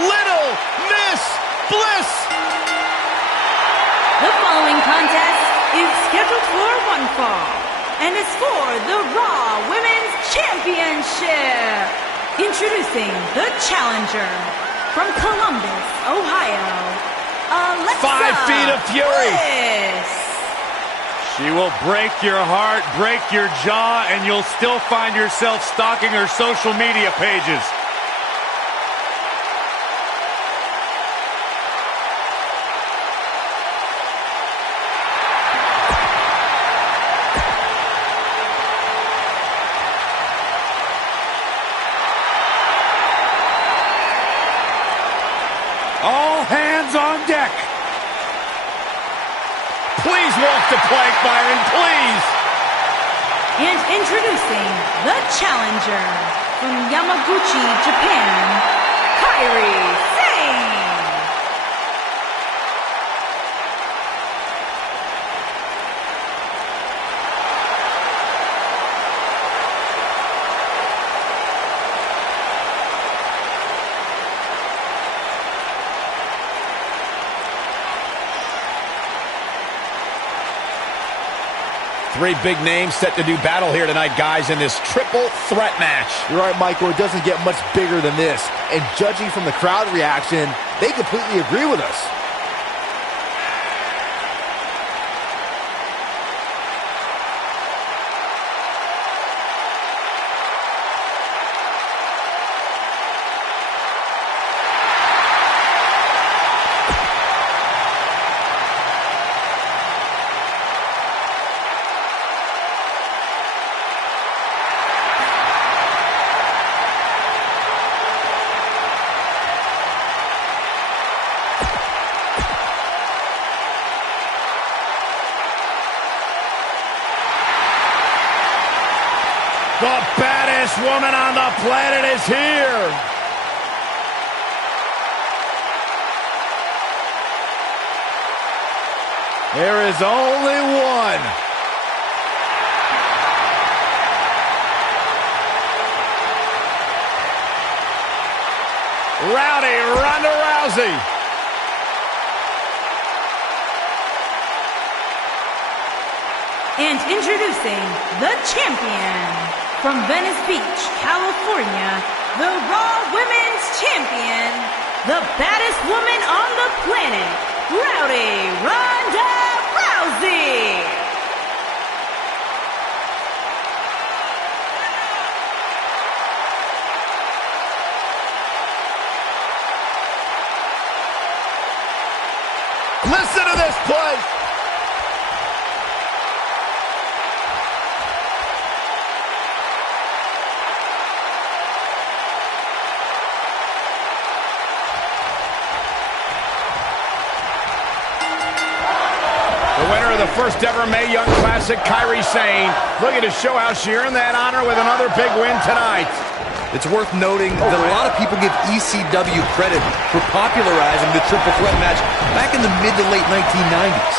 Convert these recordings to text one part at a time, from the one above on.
Little Miss Bliss. The following contest is scheduled for one fall and is for the Raw Women's Championship. Introducing the challenger from Columbus, Ohio, Alexa 5 feet of fury. Bliss. She will break your heart, break your jaw, and you'll still find yourself stalking her social media pages. All hands on deck. Please walk the plank, Byron, please. And introducing the challenger from Yamaguchi, Japan, Kairi Sane. Three big names set to do battle here tonight, guys, in this triple threat match. You're right, Michael. It doesn't get much bigger than this. And judging from the crowd reaction, they completely agree with us. The baddest woman on the planet is here. There is only one. Rowdy Ronda Rousey. And introducing the champion from Venice Beach, California, the Raw Women's Champion, the baddest woman on the planet, Rowdy Ronda Rousey. Listen to this place. The winner of the first ever Mae Young Classic, Kairi Sane, looking to show how she earned that honor with another big win tonight. It's worth noting that a lot of people give ECW credit for popularizing the triple threat match back in the mid to late 1990s.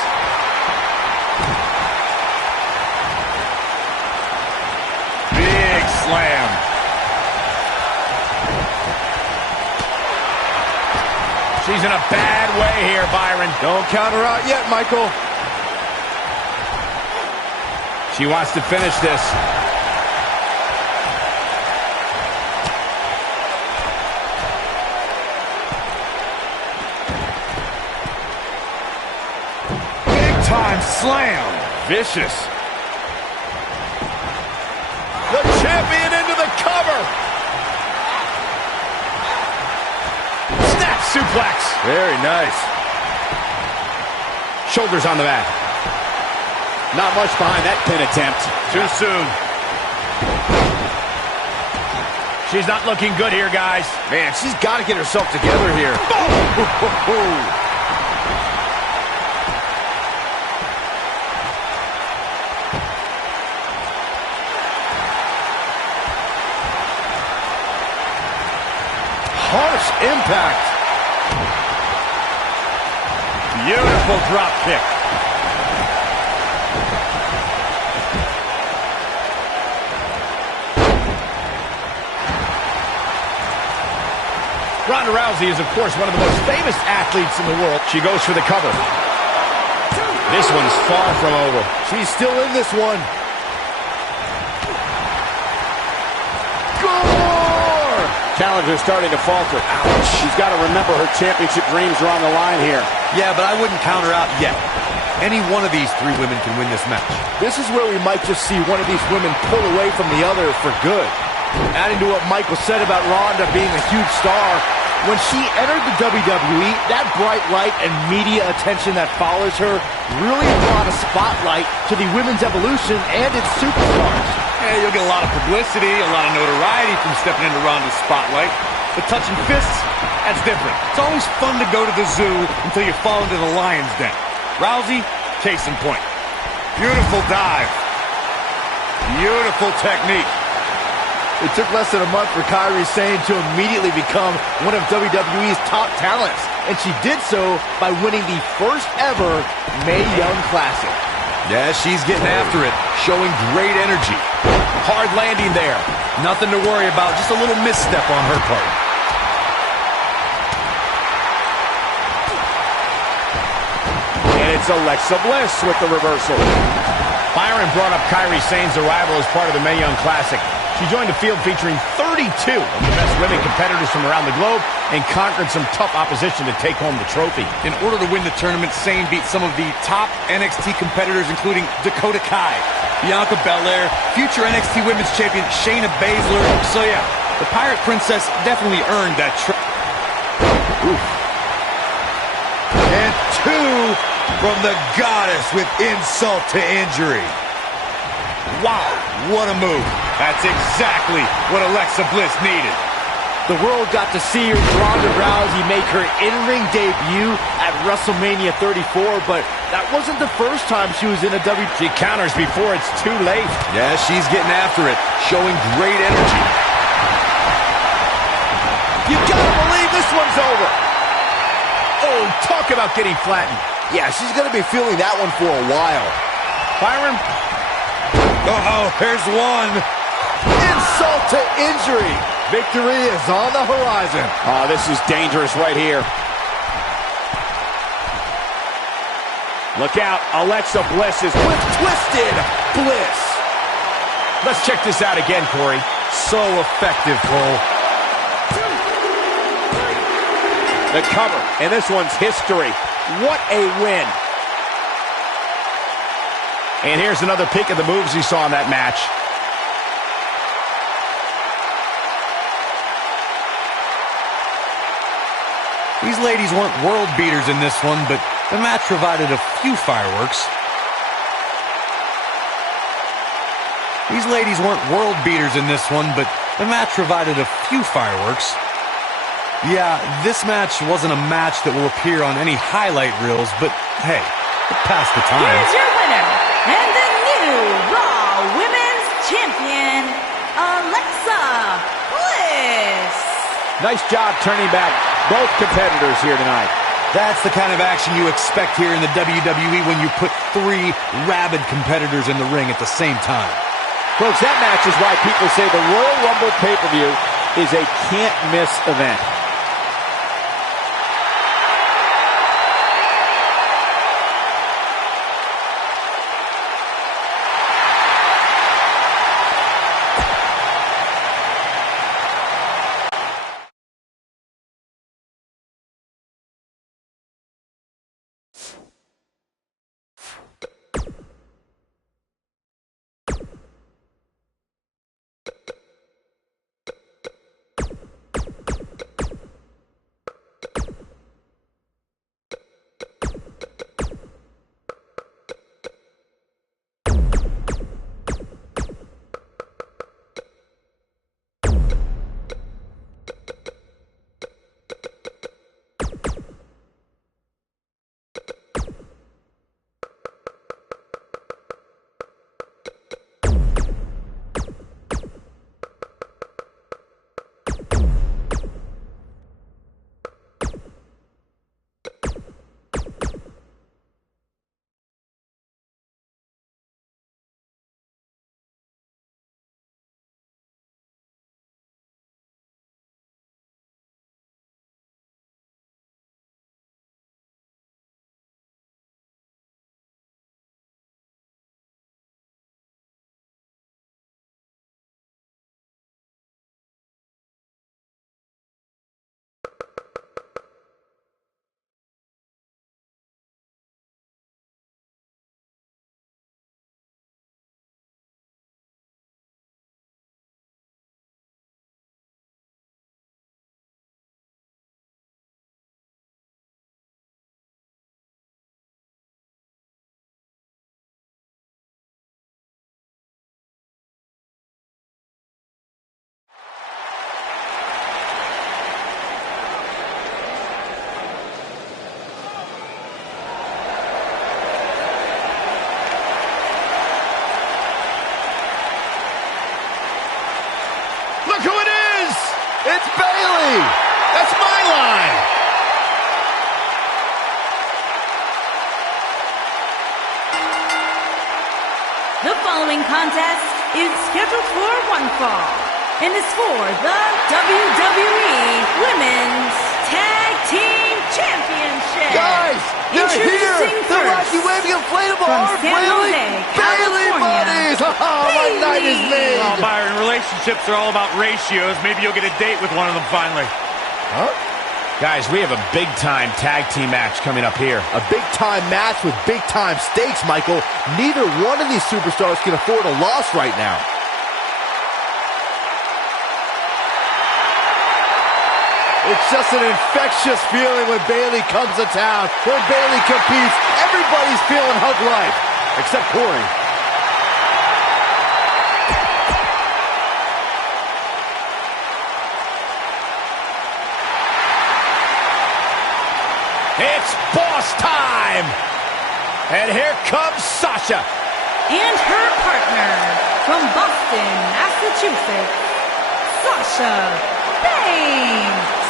Big slam. She's in a bad way here, Byron. Don't count her out yet, Michael. She wants to finish this. Big time slam. Vicious. The champion into the cover. Snap suplex. Very nice. Shoulders on the mat. Not much behind that pin attempt. Too soon. She's not looking good here, guys. Man, she's got to get herself together here. Harsh impact. Beautiful drop kick. Ronda Rousey is, of course, one of the most famous athletes in the world. She goes for the cover. This one's far from over. She's still in this one. Gore! Challenger's starting to falter. Ouch. She's got to remember her championship dreams are on the line here. Yeah, but I wouldn't count her out yet. Any one of these three women can win this match. This is where we might just see one of these women pull away from the other for good. Adding to what Michael said about Ronda being a huge star, when she entered the WWE, that bright light and media attention that follows her really brought a spotlight to the women's evolution and its superstars. Yeah, you'll get a lot of publicity, a lot of notoriety from stepping into Ronda's spotlight. But touching fists, that's different. It's always fun to go to the zoo until you fall into the lion's den. Rousey, case in point. Beautiful dive. Beautiful technique. It took less than a month for Kairi Sane to immediately become one of WWE's top talents, and she did so by winning the first ever Mae Young Classic. Yeah, she's getting after it, showing great energy. Hard landing there. Nothing to worry about, just a little misstep on her part. And it's Alexa Bliss with the reversal. Byron brought up Kairi Sane's arrival as part of the Mae Young Classic. She joined a field featuring 32 of the best women competitors from around the globe and conquered some tough opposition to take home the trophy. In order to win the tournament, Sane beat some of the top NXT competitors, including Dakota Kai, Bianca Belair, future NXT Women's Champion Shayna Baszler. So yeah, the Pirate Princess definitely earned that And two from the Goddess with insult to injury. Wow, what a move. That's exactly what Alexa Bliss needed. The world got to see Ronda Rousey make her in-ring debut at WrestleMania 34, but that wasn't the first time she was in a WWE. She counters before it's too late. Yeah, she's getting after it, showing great energy. You gotta believe this one's over. Oh, talk about getting flattened. Yeah, she's gonna be feeling that one for a while. Byron. Uh-oh, here's one. Insult to injury. Victory is on the horizon. Oh, this is dangerous right here. Look out, Alexa Bliss is With twisted Bliss. Let's check this out again, Corey. So effective, Cole. The cover, and this one's history. What a win. And here's another peek at the moves we saw in that match. These ladies weren't world beaters in this one, but the match provided a few fireworks. These ladies weren't world beaters in this one, but the match provided a few fireworks. Yeah, this match wasn't a match that will appear on any highlight reels, but hey, it passed the time. Here's your winner, and the new Raw Women's Champion, Alexa Bliss. Nice job turning back both competitors here tonight. That's the kind of action you expect here in the WWE when you put three rabid competitors in the ring at the same time. Folks, that match is why people say the Royal Rumble pay-per-view is a can't-miss event. following contest is scheduled for one fall and is for the WWE Women's Tag Team Championship. Guys, they're here! The Rocky Waving Inflatable from Arm San Bailey! Jose, Bailey buddies! California, Oh, my night is made! Oh, Byron, relationships are all about ratios. Maybe you'll get a date with one of them finally. Huh? Guys, we have a big-time tag team match coming up here. A big-time match with big-time stakes, Michael. Neither one of these superstars can afford a loss right now. It's just an infectious feeling when Bailey comes to town. When Bailey competes, everybody's feeling hug life, except Corey. It's boss time! And here comes Sasha. And her partner from Boston, Massachusetts, Sasha Banks.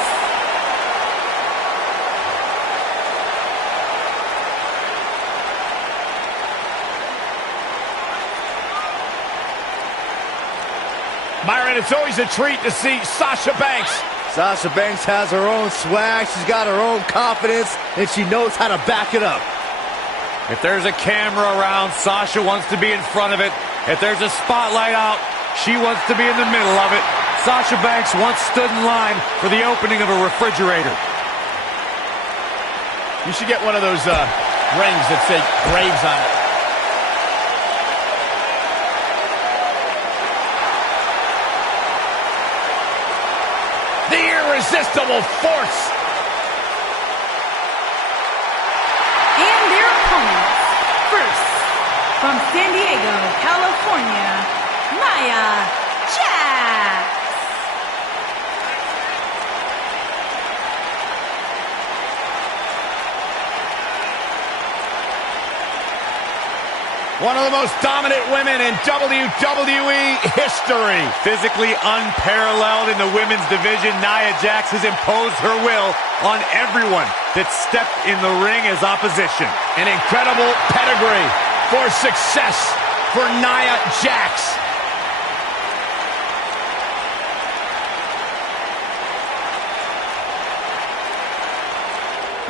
Byron, it's always a treat to see Sasha Banks. Sasha Banks has her own swag, she's got her own confidence, and she knows how to back it up. If there's a camera around, Sasha wants to be in front of it. If there's a spotlight out, she wants to be in the middle of it. Sasha Banks once stood in line for the opening of a refrigerator. You should get one of those rings that say Braves on it. The irresistible force. And their opponents, first, from San Diego, California, Nia Jax. One of the most dominant women in WWE history. Physically unparalleled in the women's division, Nia Jax has imposed her will on everyone that stepped in the ring as opposition. An incredible pedigree for success for Nia Jax.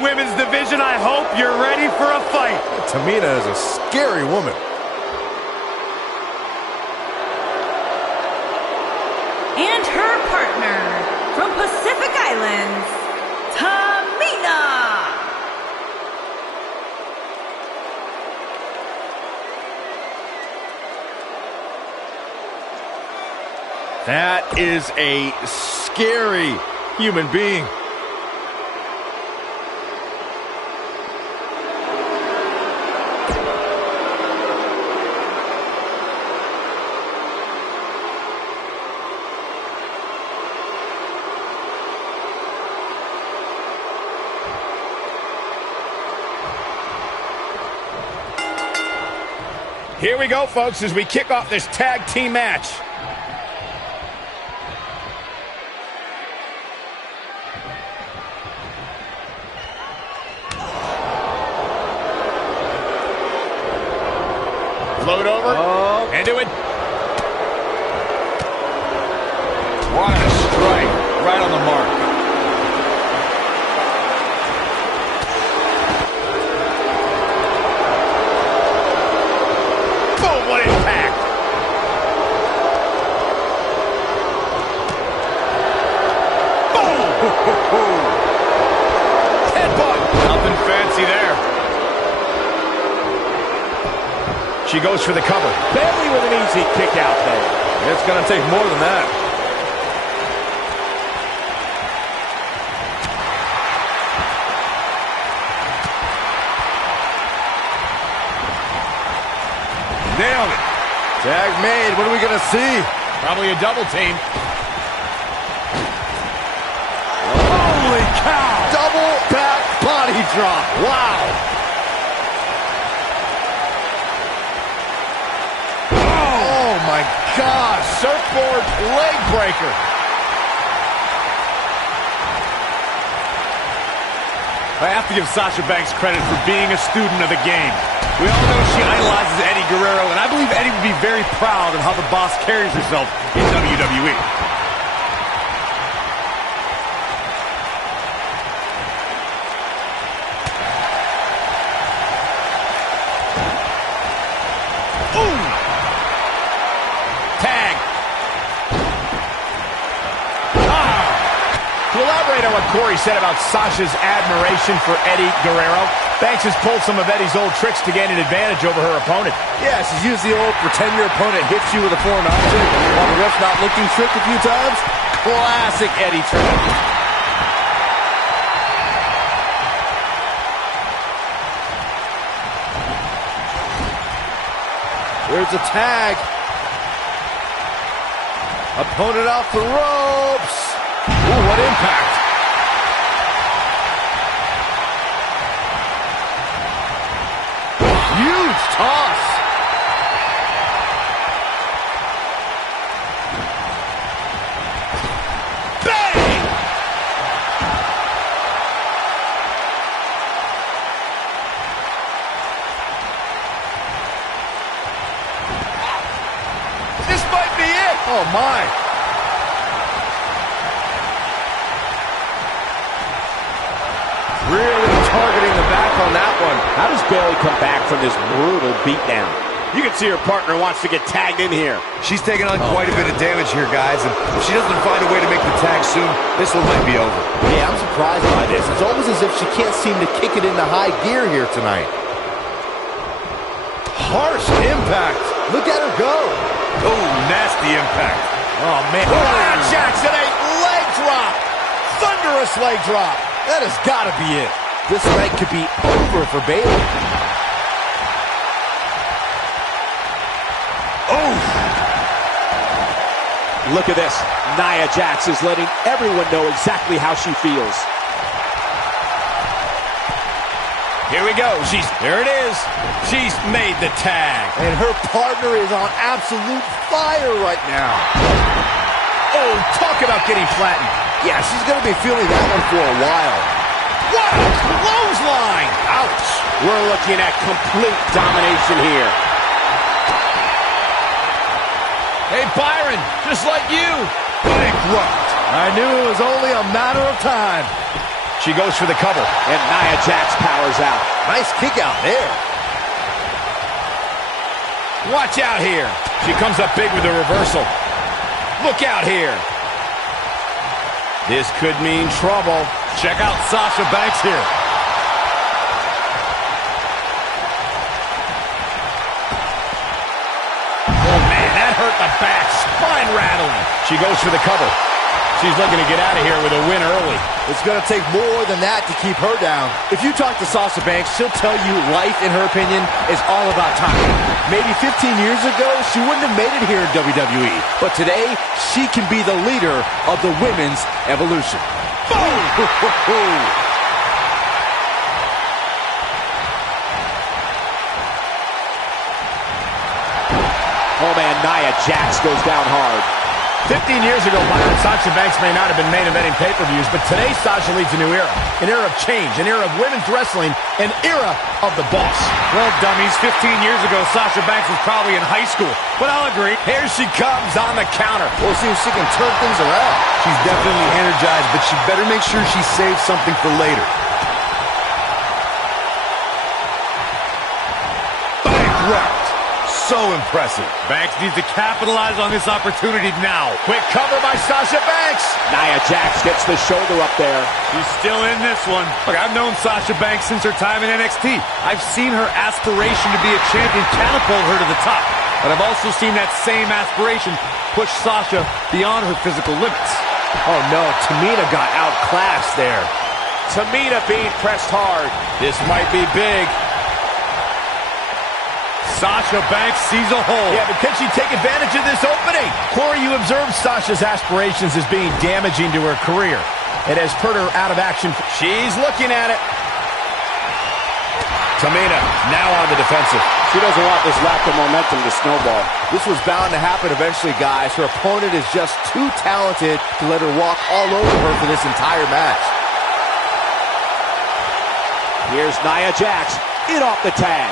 Women's division, I hope you're ready for a fight. Tamina is a scary woman. And her partner from Pacific Islands, Tamina. That is a scary human being. Here we go, folks, as we kick off this tag team match. Float over, into it. What a strike, right on the mark. Boom, what impact. Boom! Headbutt. Nothing fancy there. She goes for the cover. Bailey with an easy kick out there. It's going to take more than that. Nailed it. Tag made. What are we going to see? Probably a double team. Holy cow! Double back body drop. Wow. Oh my gosh. Surfboard leg breaker. I have to give Sasha Banks credit for being a student of the game. We all know she idolizes Eddie Guerrero, and I believe Eddie would be very proud of how the boss carries herself in WWE. Ooh! Tag. To elaborate on what Corey said about Sasha's admiration for Eddie Guerrero, Banks has pulled some of Eddie's old tricks to gain an advantage over her opponent. Yeah, she's used the old pretend your opponent hits you with a foreign object while the ref's not looking trick a few times. Classic Eddie trick. There's a tag. Opponent off the ropes. Ooh, what impact. Huge toss. Bang! This might be it. Oh, my. Really targeting the back on that one. How does Bayley come back from this brutal beatdown? You can see her partner wants to get tagged in here. She's taking on quite a bit of damage here, guys, and if she doesn't find a way to make the tag soon, this one might be over. Yeah, I'm surprised by this. It's almost as if she can't seem to kick it into high gear here tonight. Harsh impact. Look at her go. Oh, nasty impact. Oh, man. Ah, Jackson, a leg drop. Thunderous leg drop. That has got to be it. This night could be over for Bayley. Oh! Look at this. Nia Jax is letting everyone know exactly how she feels. Here we go. There it is. She's made the tag. And her partner is on absolute fire right now. Oh, talk about getting flattened. Yeah, she's going to be feeling that one for a while. What a clothesline! Ouch! We're looking at complete domination here. Hey, Byron, just like you. Bankrupt. I knew it was only a matter of time. She goes for the cover, and Nia Jax powers out. Nice kick out there. Watch out here. She comes up big with a reversal. Look out here. This could mean trouble. Check out Sasha Banks here. Oh, man, that hurt the back. Spine rattling. She goes for the cover. She's looking to get out of here with a win early. It's going to take more than that to keep her down. If you talk to Sasha Banks, she'll tell you life, in her opinion, is all about timing. Maybe 15 years ago, she wouldn't have made it here in WWE. But today, she can be the leader of the women's evolution. Boom! Oh, man, Nia Jax goes down hard. 15 years ago, Byron, Sasha Banks may not have been main eventing pay-per-views, but today Sasha leads a new era. An era of change, an era of women's wrestling, an era of the boss. Well, dummies, 15 years ago, Sasha Banks was probably in high school. But I'll agree. Here she comes on the counter. We'll see if she can turn things around. She's definitely energized, but she better make sure she saves something for later. Bankrupt. So impressive. Banks needs to capitalize on this opportunity now. Quick cover by Sasha Banks. Nia Jax gets the shoulder up there. She's still in this one. Look, I've known Sasha Banks since her time in NXT. I've seen her aspiration to be a champion catapult her to the top. But I've also seen that same aspiration push Sasha beyond her physical limits. Oh, no. Tamina got outclassed there. Tamina being pressed hard. This might be big. Sasha Banks sees a hole. Yeah, but can she take advantage of this opening? Corey, you observed Sasha's aspirations as being damaging to her career. It has put her out of action. She's looking at it. Tamina now on the defensive. She doesn't want this lack of momentum to snowball. This was bound to happen eventually, guys. Her opponent is just too talented to let her walk all over her for this entire match. Here's Nia Jax in off the tag.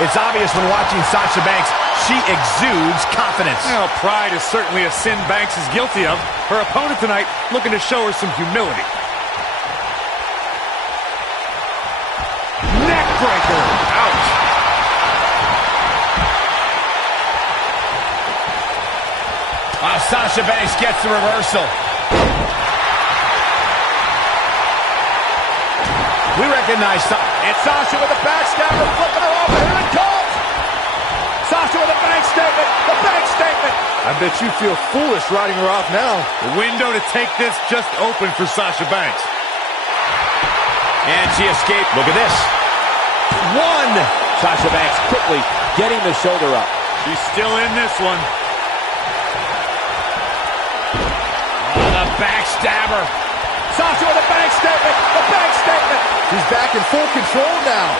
It's obvious when watching Sasha Banks, she exudes confidence. Well, pride is certainly a sin Banks is guilty of. Her opponent tonight looking to show her some humility. Neckbreaker. Ouch. Sasha Banks gets the reversal. We recognize it's Sasha with a backstabber, flipping her over. Here it comes. Sasha with a bank statement. The bank statement. I bet you feel foolish riding her off now. The window to take this just opened for Sasha Banks. And she escaped. Look at this. One. Sasha Banks quickly getting the shoulder up. She's still in this one. The backstabber. Sasha with a bank statement. The bank statement. She's back in full control now.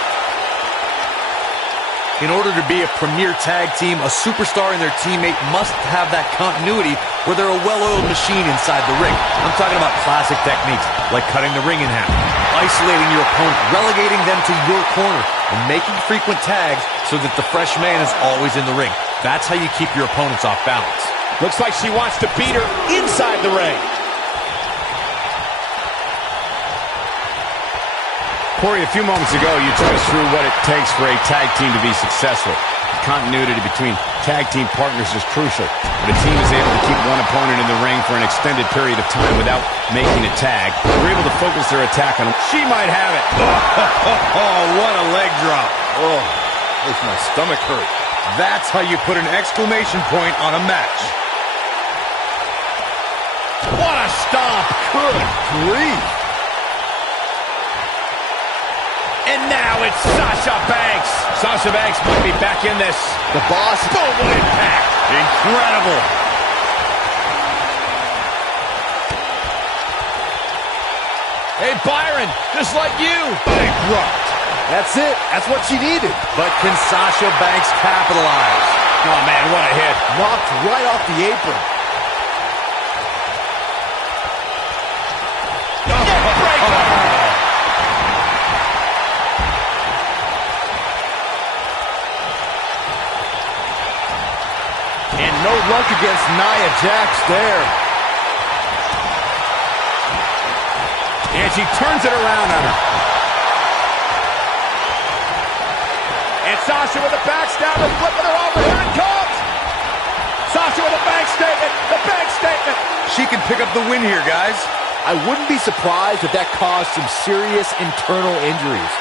In order to be a premier tag team, a superstar and their teammate must have that continuity where they're a well-oiled machine inside the ring. I'm talking about classic techniques like cutting the ring in half, isolating your opponent, relegating them to your corner, and making frequent tags so that the fresh man is always in the ring. That's how you keep your opponents off balance. Looks like she wants to beat her inside the ring. Corey, a few moments ago, you took us through what it takes for a tag team to be successful. Continuity between tag team partners is crucial. When a team is able to keep one opponent in the ring for an extended period of time without making a tag, they're able to focus their attack on him. She might have it. Oh, what a leg drop. Oh, makes my stomach hurt. That's how you put an exclamation point on a match. What a stomp. Good grief. And now it's Sasha Banks. Sasha Banks might be back in this. The boss. Boom, what impact. Incredible. Hey, Byron, just like you. Bankrupt. That's it. That's what she needed. But can Sasha Banks capitalize? Oh, man, what a hit. Knocked right off the apron. And no luck against Nia Jax there. And she turns it around on her. And Sasha with a backstabber, flipping her over. Here it comes. Sasha with a bank statement. The bank statement. She can pick up the win here, guys. I wouldn't be surprised if that caused some serious internal injuries.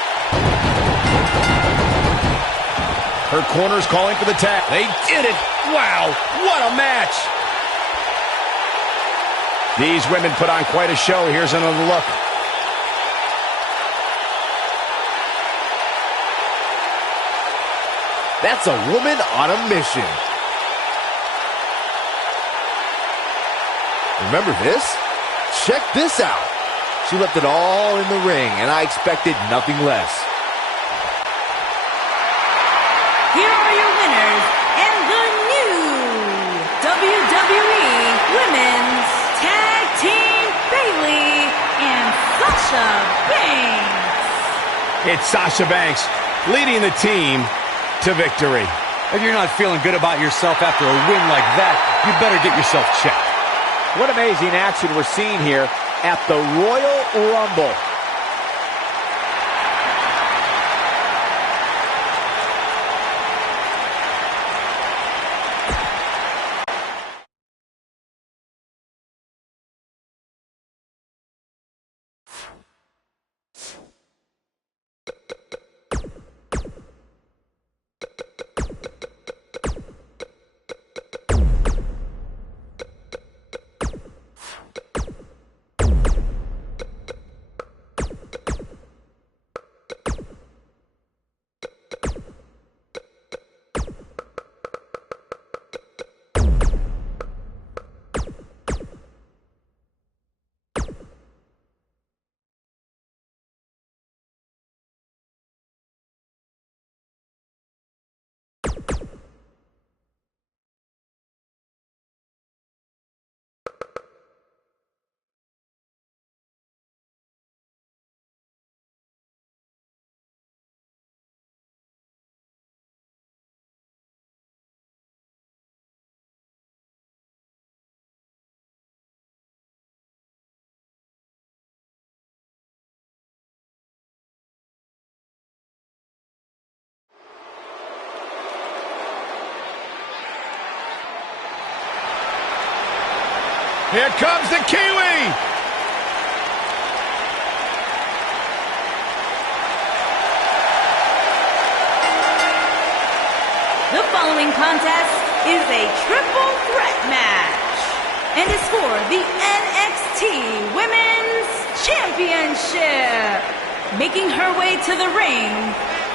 Her corner's calling for the tag. They did it. Wow, what a match. These women put on quite a show. Here's another look. That's a woman on a mission. Remember this? Check this out. She left it all in the ring, and I expected nothing less. Here are your winners and the new WWE Women's Tag Team Bayley and Sasha Banks. It's Sasha Banks leading the team to victory. If you're not feeling good about yourself after a win like that, you better get yourself checked. What amazing action we're seeing here at the Royal Rumble. Here comes the Kiwi. The following contest is a triple threat match and is for the NXT Women's Championship. Making her way to the ring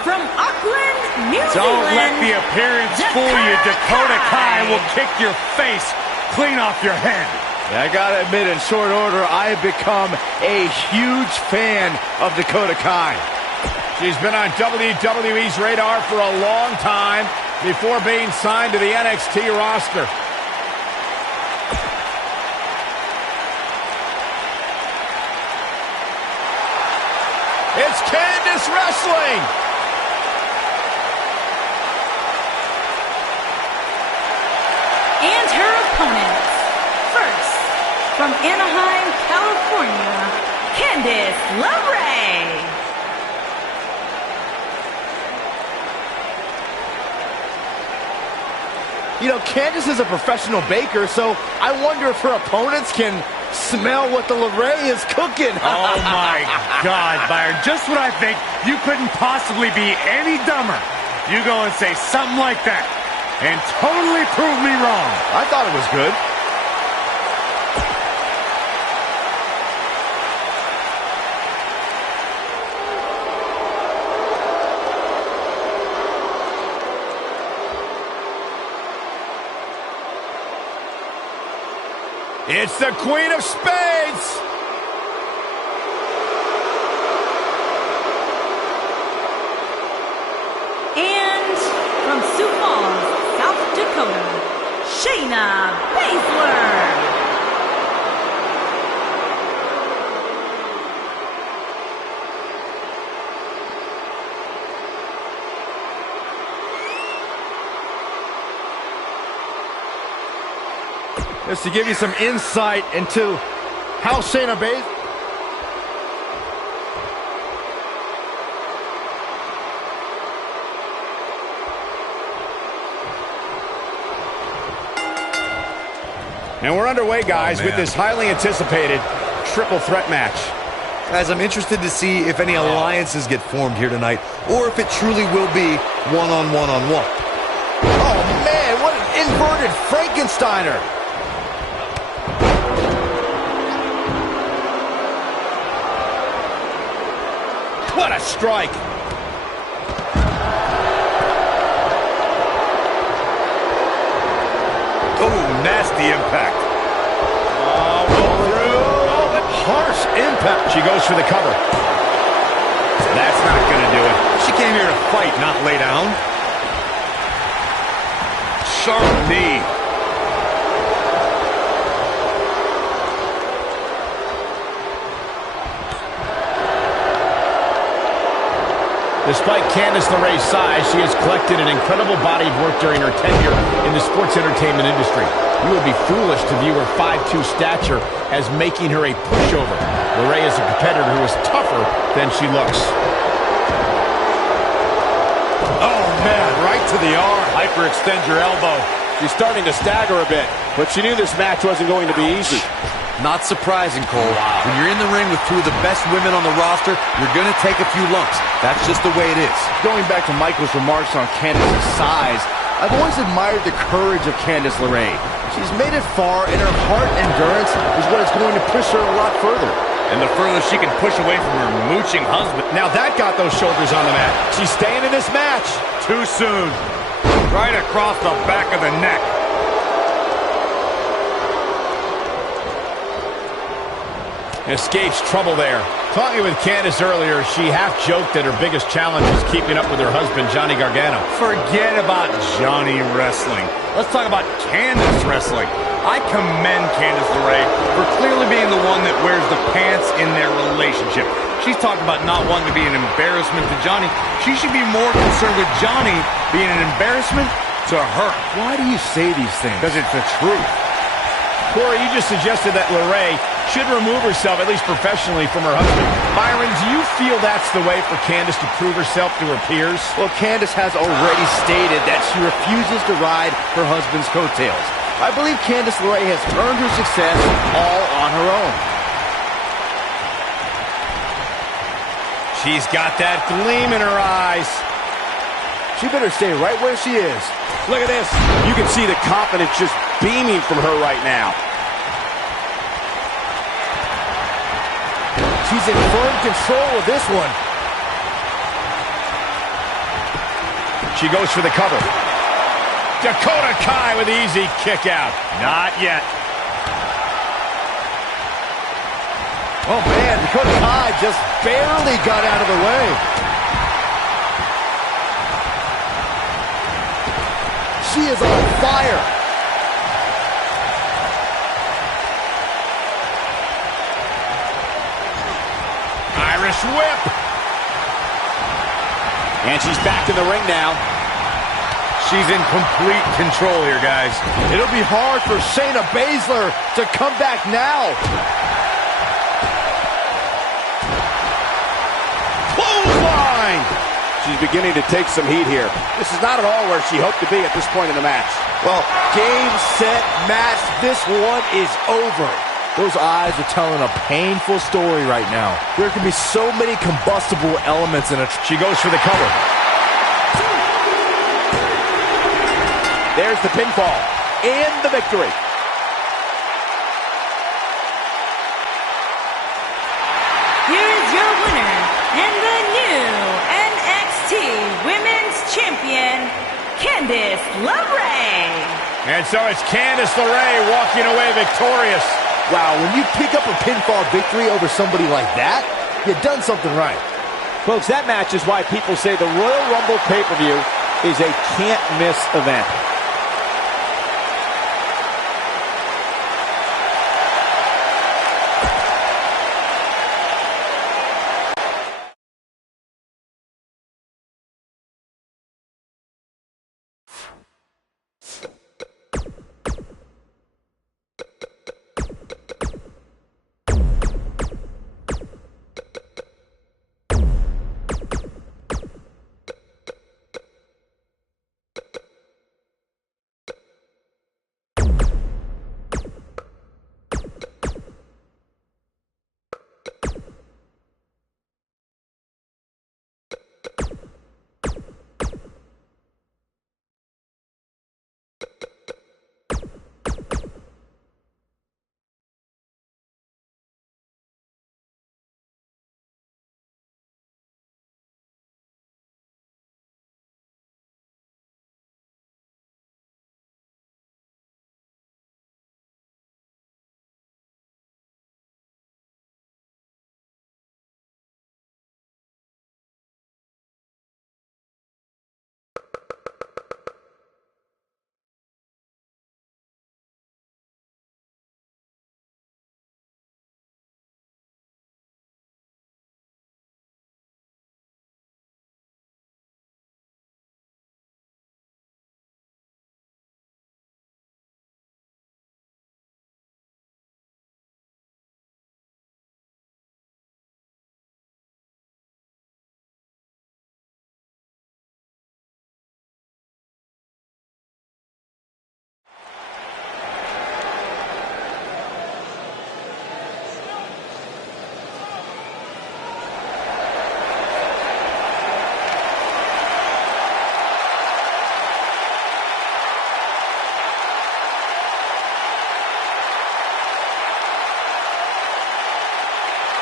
from Auckland, New Zealand. Don't let the appearance fool you. Dakota Kai will kick your face clean off your head. Yeah, I gotta admit, in short order, I have become a huge fan of Dakota Kai. She's been on WWE's radar for a long time before being signed to the NXT roster. It's Candice wrestling. And her opponents. First, from Anaheim, California, Candice LeRae. You know, Candice is a professional baker, so I wonder if her opponents can smell what the LeRae is cooking. Oh, my God, Byron. Just when I think you couldn't possibly be any dumber, you go and say something like that and totally prove me wrong. I thought it was good. It's the Queen of Spades. And from Sioux Falls, South Dakota, Shayna Baszler. Just to give you some insight into how Shayna Baszler... And we're underway, guys, with this highly anticipated triple threat match. Guys, I'm interested to see if any alliances get formed here tonight, or if it truly will be one-on-one-on-one. Oh, man, what an inverted Frankensteiner. What a strike. Oh, nasty impact. Oh, through. Harsh impact. She goes for the cover. That's not going to do it. She came here to fight, not lay down. Sharp knee. Despite Candice LeRae's size, she has collected an incredible body of work during her tenure in the sports entertainment industry. You would be foolish to view her 5'2" stature as making her a pushover. LeRae is a competitor who is tougher than she looks. Oh, man, right to the arm. Hyperextend your elbow. She's starting to stagger a bit, but she knew this match wasn't going to be easy. Not surprising, Cole. When you're in the ring with two of the best women on the roster, you're going to take a few lumps. That's just the way it is. Going back to Michael's remarks on Candice's size, I've always admired the courage of Candice LeRae. She's made it far, and her heart endurance is what is going to push her a lot further. And the further she can push away from her mooching husband. Now that got those shoulders on the mat. She's staying in this match. Too soon. Right across the back of the neck. Escapes trouble there. Talking with Candice earlier, she half-joked that her biggest challenge is keeping up with her husband, Johnny Gargano. Forget about Johnny wrestling. Let's talk about Candice wrestling. I commend Candice LeRae for clearly being the one that wears the pants in their relationship. She's talked about not wanting to be an embarrassment to Johnny. She should be more concerned with Johnny being an embarrassment to her. Why do you say these things? Because it's the truth. Corey, you just suggested that LeRae should remove herself, at least professionally, from her husband. Byron, do you feel that's the way for Candice to prove herself to her peers? Well, Candice has already stated that she refuses to ride her husband's coattails. I believe Candice LeRae has earned her success all on her own. She's got that gleam in her eyes. She better stay right where she is. Look at this. You can see the confidence just beaming from her right now. She's in firm control of this one. She goes for the cover. Dakota Kai with easy kick out. Not yet. Oh man, Dakota Kai just barely got out of the way. She is on fire. Irish whip. And she's back in the ring now. She's in complete control here, guys. It'll be hard for Shayna Baszler to come back now. Clothesline! She's beginning to take some heat here. This is not at all where she hoped to be at this point in the match. Well, game, set, match. This one is over. Those eyes are telling a painful story right now. There can be so many combustible elements in it. She goes for the cover. There's the pinfall and the victory. Here is your winner and the new NXT Women's Champion, Candice LeRae. And so it's Candice LeRae walking away victorious. Wow, when you pick up a pinfall victory over somebody like that, you've done something right. Folks, that match is why people say the Royal Rumble pay-per-view is a can't-miss event.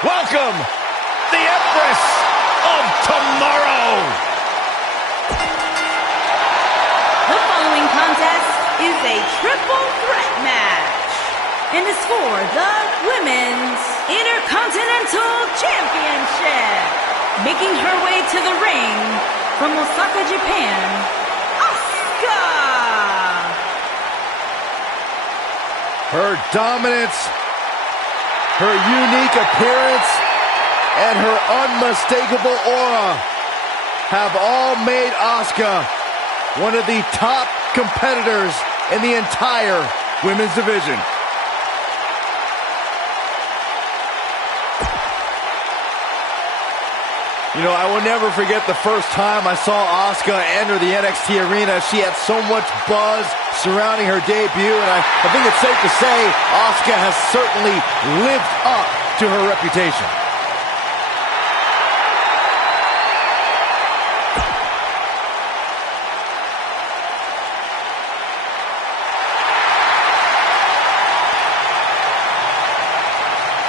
Welcome, the Empress of Tomorrow. The following contest is a triple threat match and is for the Women's Intercontinental Championship. Making her way to the ring from Osaka, Japan, Asuka. Her dominance, her unique appearance, and her unmistakable aura have all made Asuka one of the top competitors in the entire women's division. You know, I will never forget the first time I saw Asuka enter the NXT arena. She had so much buzz surrounding her debut, and I think it's safe to say Asuka has certainly lived up to her reputation.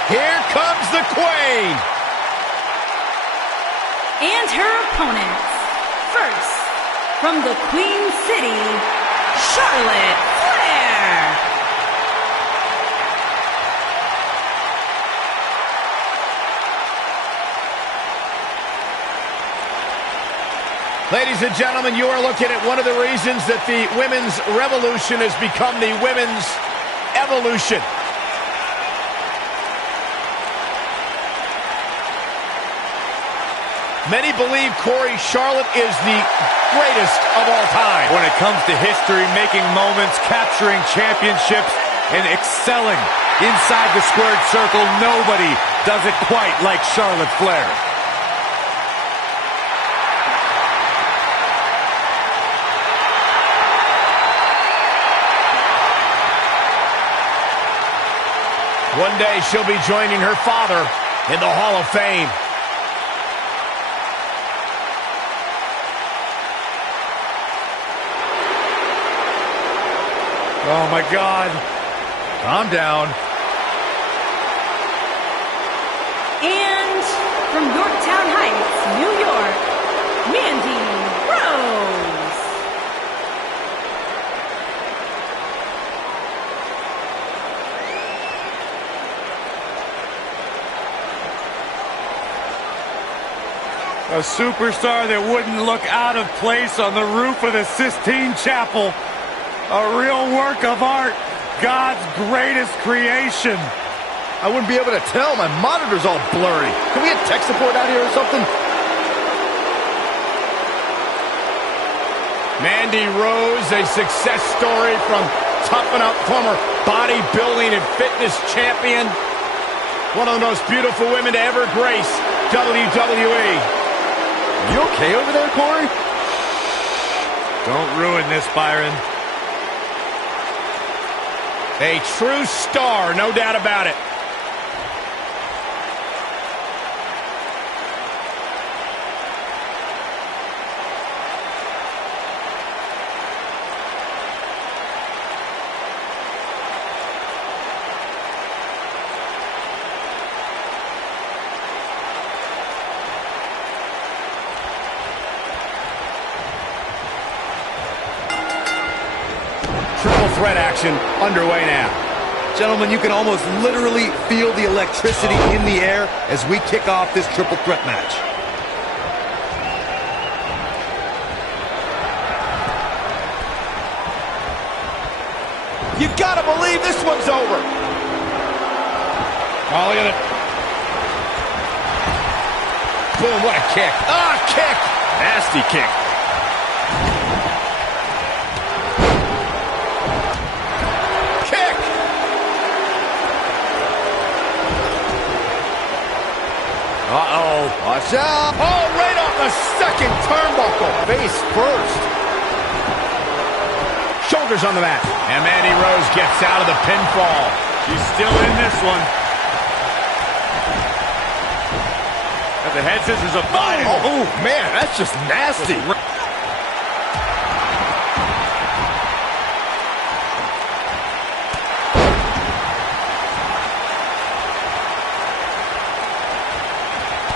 Here comes the Queen. And her opponents. First, from the Queen City, Charlotte Flair. Ladies and gentlemen, you are looking at one of the reasons that the women's revolution has become the women's evolution. Many believe, Corey, Charlotte is the greatest of all time. When it comes to history, making moments, capturing championships, and excelling inside the squared circle, nobody does it quite like Charlotte Flair. One day she'll be joining her father in the Hall of Fame. Oh, my God. Calm down. And from Yorktown Heights, New York, Mandy Rose. A superstar that wouldn't look out of place on the roof of the Sistine Chapel. A real work of art. God's greatest creation. I wouldn't be able to tell. My monitor's all blurry. Can we get tech support out here or something? Mandy Rose, a success story from Toughen Up, former bodybuilding and fitness champion. One of the most beautiful women to ever grace WWE. You okay over there, Corey? Don't ruin this, Byron. A true star, no doubt about it. Triple threat action underway now. Gentlemen, you can almost literally feel the electricity in the air as we kick off this triple threat match. You gotta believe this one's over. Oh, look at it. Boom, what a kick. Ah, kick. Nasty kick. Uh-oh. Watch out. Oh, right off the second turnbuckle. Face first. Shoulders on the mat. And Mandy Rose gets out of the pinfall. She's still in this one. Got the head scissors of Biden. Oh, man, that's just nasty.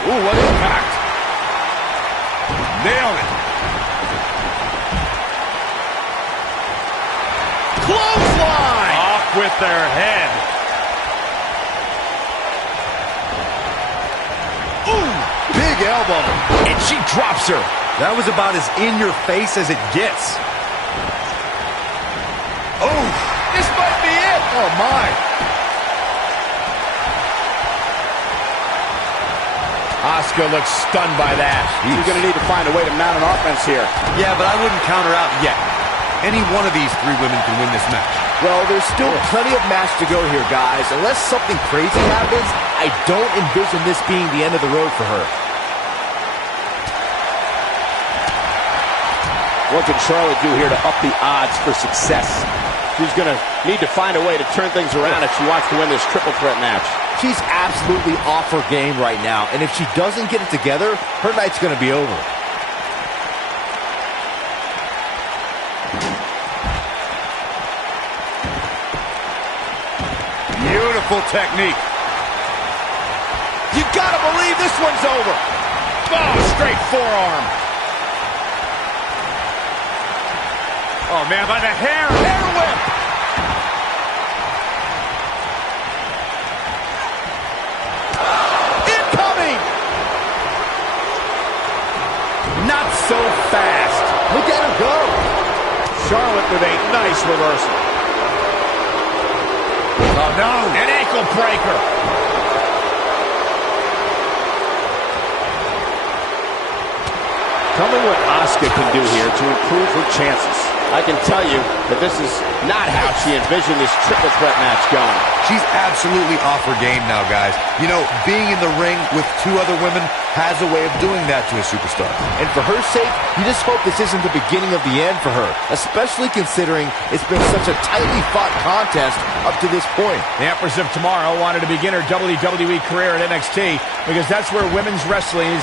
Ooh, what impact. Nailed it. Clothesline. Off with their head. Ooh, Big elbow. and she drops her. That was about as in your face as it gets. Oh, this might be it. Oh, my. Asuka looks stunned by that. She's going to need to find a way to mount an offense here. Yeah, but I wouldn't counter out yet. Any one of these three women can win this match. Well, there's still plenty of match to go here, guys. Unless something crazy happens, I don't envision this being the end of the road for her. What can Charlotte do here to up the odds for success? She's going to need to find a way to turn things around if she wants to win this triple threat match. She's absolutely off her game right now, and if she doesn't get it together, her night's going to be over. Beautiful technique. You gotta believe this one's over. Oh, straight forearm. Oh, man, by the hair. Hair whip. Incoming. Not so fast. Look at her go. Charlotte with a nice reversal. Oh, no. An ankle breaker. Tell me what Asuka can do here to improve her chances. I can tell you that this is not how she envisioned this triple threat match going. She's absolutely off her game now, guys. You know, being in the ring with two other women has a way of doing that to a superstar. And for her sake, you just hope this isn't the beginning of the end for her, especially considering it's been such a tightly fought contest up to this point. The Empress of Tomorrow wanted to begin her WWE career at NXT because that's where women's wrestling is.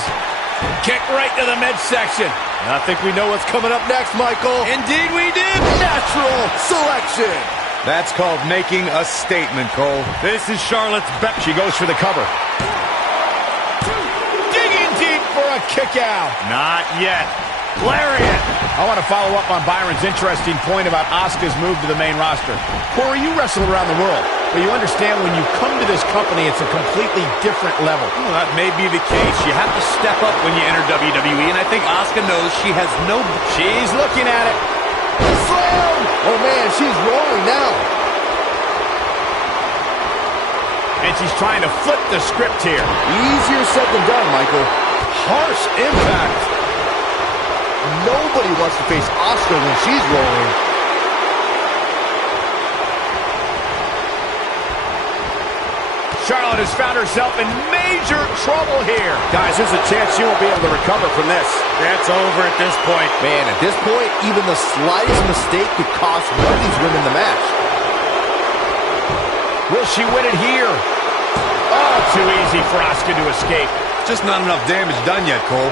Kick right to the midsection. I think we know what's coming up next, Michael. Indeed we did. Natural selection. That's called making a statement, Cole. This is Charlotte's bet. She goes for the cover. Digging deep for a kick out. Not yet. Lariat. I want to follow up on Byron's interesting point about Asuka's move to the main roster. Corey, you wrestle around the world, but you understand when you come to this company, it's a completely different level. Well, that may be the case. You have to step up when you enter WWE, and I think Asuka knows she has no... She's looking at it. Slam! Oh, man, she's rolling now. And she's trying to flip the script here. Easier said than done, Michael. Harsh impact. Nobody wants to face Asuka when she's rolling. Charlotte has found herself in major trouble here. Guys, there's a chance she won't be able to recover from this. That's over at this point. Man, at this point, even the slightest mistake could cost one of these women the match. Will she win it here? Oh, too easy for Asuka to escape. Just not enough damage done yet, Cole.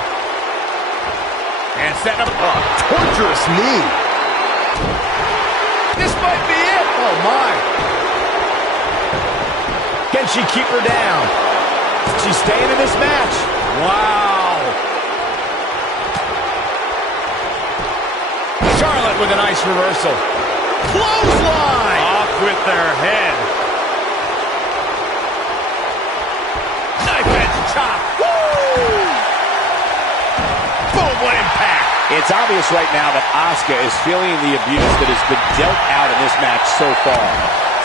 And setting up a Torturous knee. This might be it. Oh, my. Can she keep her down? She's staying in this match. Wow. Charlotte with a nice reversal. Clothesline. Off with their head. Knife edge chop. Woo! Boom, what impact. It's obvious right now that Asuka is feeling the abuse that has been dealt out in this match so far.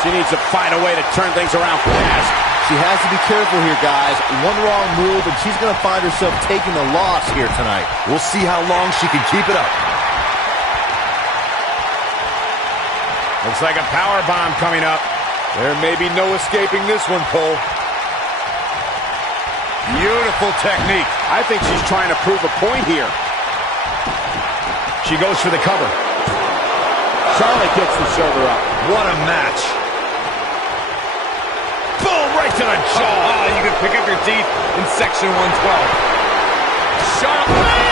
She needs to find a way to turn things around fast. She has to be careful here, guys. One wrong move, and she's going to find herself taking the loss here tonight. We'll see how long she can keep it up. Looks like a power bomb coming up. There may be no escaping this one, Cole. Beautiful technique. I think she's trying to prove a point here. She goes for the cover. Charlotte gets the shoulder up. What a match. Boom, right to the jaw. Oh, you can pick up your teeth in section 112. Charlotte.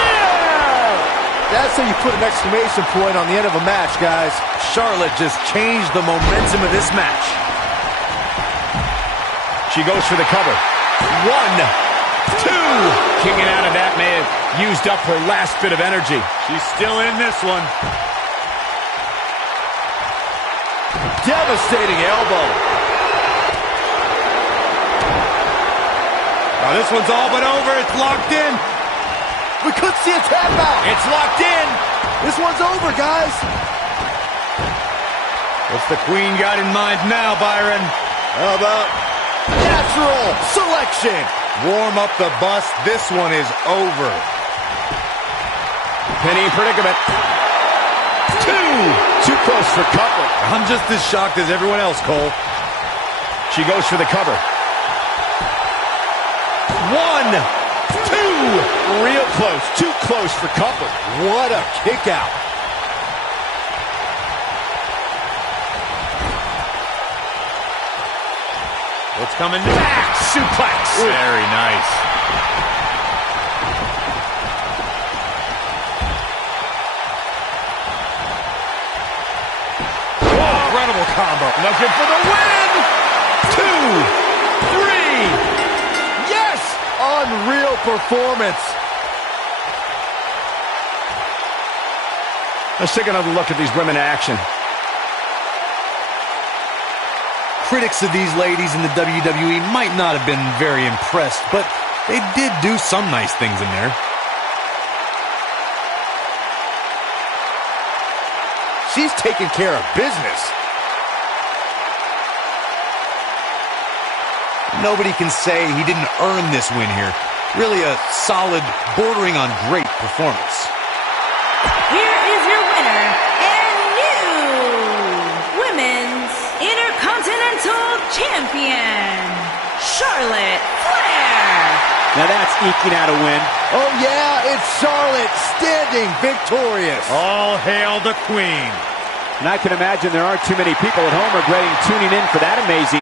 That's how you put an exclamation point on the end of a match, guys. Charlotte just changed the momentum of this match. She goes for the cover. 1, 2. Kicking out of that may have used up her last bit of energy. She's still in this one. Devastating elbow. Oh, this one's all but over. It's locked in. We could see a tap out. It's locked in. This one's over, guys. What's the Queen got in mind now, Byron? How about natural selection? Warm up the bus. This one is over. Penny in predicament. 2. Too close for cover. I'm just as shocked as everyone else, Cole. She goes for the cover. 1, 2. Real close. Too close for cover. What a kick out. What's coming back? Suplex. Very nice. Incredible combo. Looking for the win. 2, 3. Yes! Unreal performance. Let's take another look at these women in action. Critics of these ladies in the WWE might not have been very impressed, but they did do some nice things in there. She's taking care of business. Nobody can say he didn't earn this win here. Really a solid, bordering on great performance. Here is your winner and new Women's Intercontinental Champion, Charlotte Flair. Now that's eking out a win. Oh yeah, it's Charlotte standing victorious. All hail the Queen. And I can imagine there aren't too many people at home regretting tuning in for that amazing